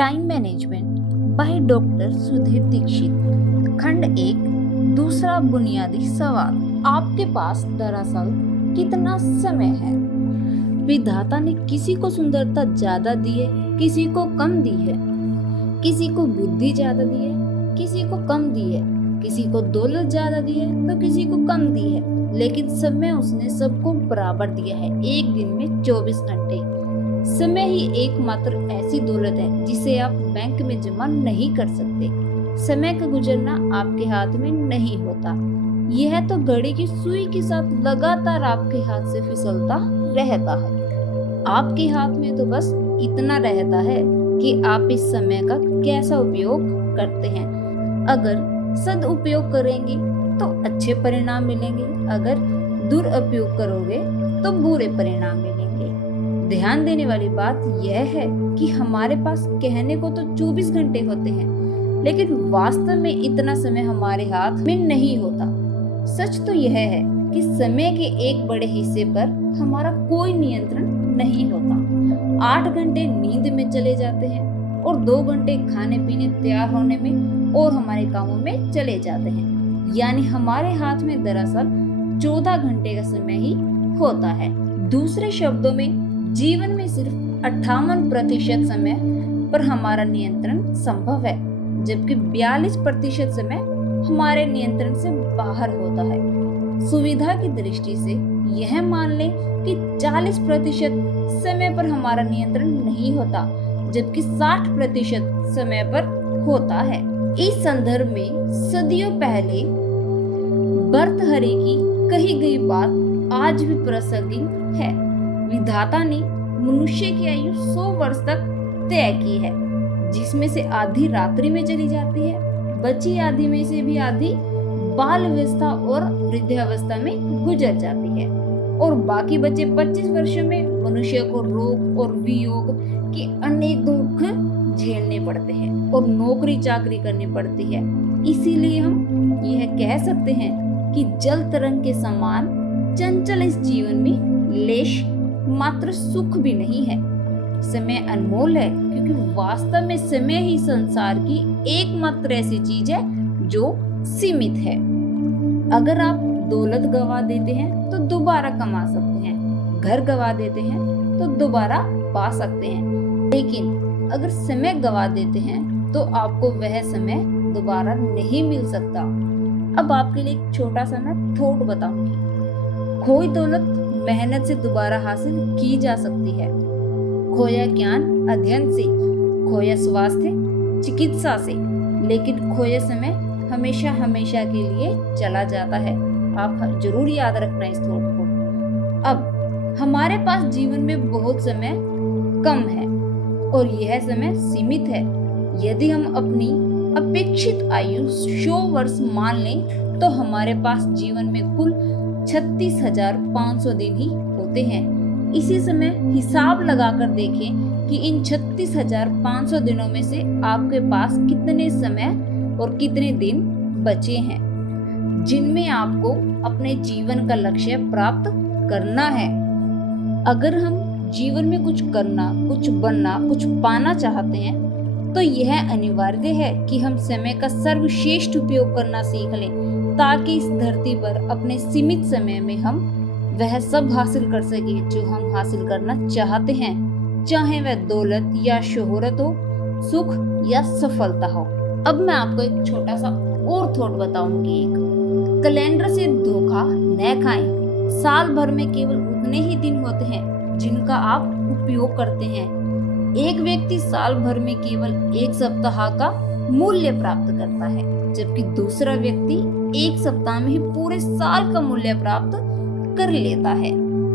Time management by doctor Sudhir Dikshit. खंड 1, दूसरा बुनियादी सवाल, आपके पास दरअसल कितना समय है? विधाता ने किसी को सुंदरता ज्यादा दी है, किसी को कम दी है, किसी को बुद्धि ज्यादा दी है, किसी को कम दी है, किसी को दौलत ज्यादा दी है तो किसी को कम दी है, लेकिन समय उसने सबको बराबर दिया है। एक दिन में 24 घंटे। समय ही एकमात्र ऐसी दौलत है जिसे आप बैंक में जमा नहीं कर सकते। समय का गुजरना आपके हाथ में नहीं होता, यह तो घड़ी की सुई के साथ लगातार आपके हाथ से फिसलता रहता है। आपके हाथ में तो बस इतना रहता है कि आप इस समय का कैसा उपयोग करते हैं। अगर सदुपयोग करेंगे तो अच्छे परिणाम मिलेंगे, अगर दुरुपयोग करोगे तो बुरे परिणाम मिलेंगे। ध्यान देने वाली बात यह है कि हमारे पास कहने को तो 24 घंटे होते हैं, लेकिन वास्तव में इतना समय हमारे हाथ में नहीं होता। सच तो यह है कि समय के एक बड़े हिस्से पर हमारा कोई नियंत्रण नहीं होता। 8 घंटे नींद में चले जाते हैं और 2 घंटे खाने पीने तैयार होने में और हमारे कामों में चले जाते हैं। यानी हमारे हाथ में दरअसल 14 घंटे का समय ही होता है। दूसरे शब्दों में जीवन में सिर्फ 58% समय पर हमारा नियंत्रण संभव है, जबकि 42% समय हमारे नियंत्रण से बाहर होता है। सुविधा की दृष्टि से यह मान लें कि 40% समय पर हमारा नियंत्रण नहीं होता, जबकि 60% समय पर होता है। इस संदर्भ में सदियों पहले भर्तृहरि की कही गई बात आज भी प्रासंगिक है। विधाता ने मनुष्य की आयु 100 वर्ष तक तय की है, जिसमें से आधी रात्रि में चली जाती है, बची आधी में से भी आधी बाल अवस्था और वृद्धावस्था में गुजर जाती है, और बाकी बचे 25 वर्षों में मनुष्य को रोग और वियोग के अनेक दुख झेलने पड़ते हैं और नौकरी चाकरी करनी पड़ती है। इसीलिए हम यह कह सकते हैं कि जल तरंग के समान चंचल इस जीवन में लेश मात्र सुख भी नहीं है। समय अनमोल है, क्योंकि वास्तव में समय ही संसार की एकमात्र ऐसी चीज है जो सीमित है। अगर आप दौलत गवा देते हैं तो दोबारा कमा सकते हैं, घर गवा देते हैं तो दोबारा पा सकते हैं, लेकिन अगर समय गवा देते हैं तो आपको वह समय दोबारा नहीं मिल सकता। अब आपके लिए एक छोटा सा मैं थॉट बताऊंगी। खोई दौलत मेहनत से दोबारा हासिल की जा सकती है, खोया ज्ञान अध्ययन से, खोया स्वास्थ्य चिकित्सा से, लेकिन खोया समय हमेशा हमेशा के लिए चला जाता है। आप जरूर याद रखना इस थॉट को। अब हमारे पास जीवन में बहुत समय कम है और यह समय सीमित है। यदि हम अपनी अपेक्षित आयु 100 वर्ष मान लें तो हमारे पास जीवन में कुल 36,500 दिन ही होते हैं। इसी समय हिसाब लगाकर देखें कि इन 36,500 दिनों में से आपके पास कितने समय और कितने दिन बचे हैं जिनमें आपको अपने जीवन का लक्ष्य प्राप्त करना है। अगर हम जीवन में कुछ करना, कुछ बनना, कुछ पाना चाहते हैं तो यह अनिवार्य है कि हम समय का सर्वश्रेष्ठ उपयोग करना सीख लें, ताकि इस धरती पर अपने सीमित समय में हम वह सब हासिल कर सकें जो हम हासिल करना चाहते हैं, चाहे वह दौलत या शोहरत हो, सुख या सफलता हो। अब मैं आपको एक छोटा सा और थॉट बताऊंगी। एक कैलेंडर से धोखा न खाएं। साल भर में केवल उतने ही दिन होते हैं जिनका आप उपयोग करते हैं। एक व्यक्ति साल भर में केवल एक सप्ताह का मूल्य प्राप्त करता है, जबकि दूसरा व्यक्ति एक सप्ताह में ही पूरे साल का मूल्य प्राप्त कर लेता है।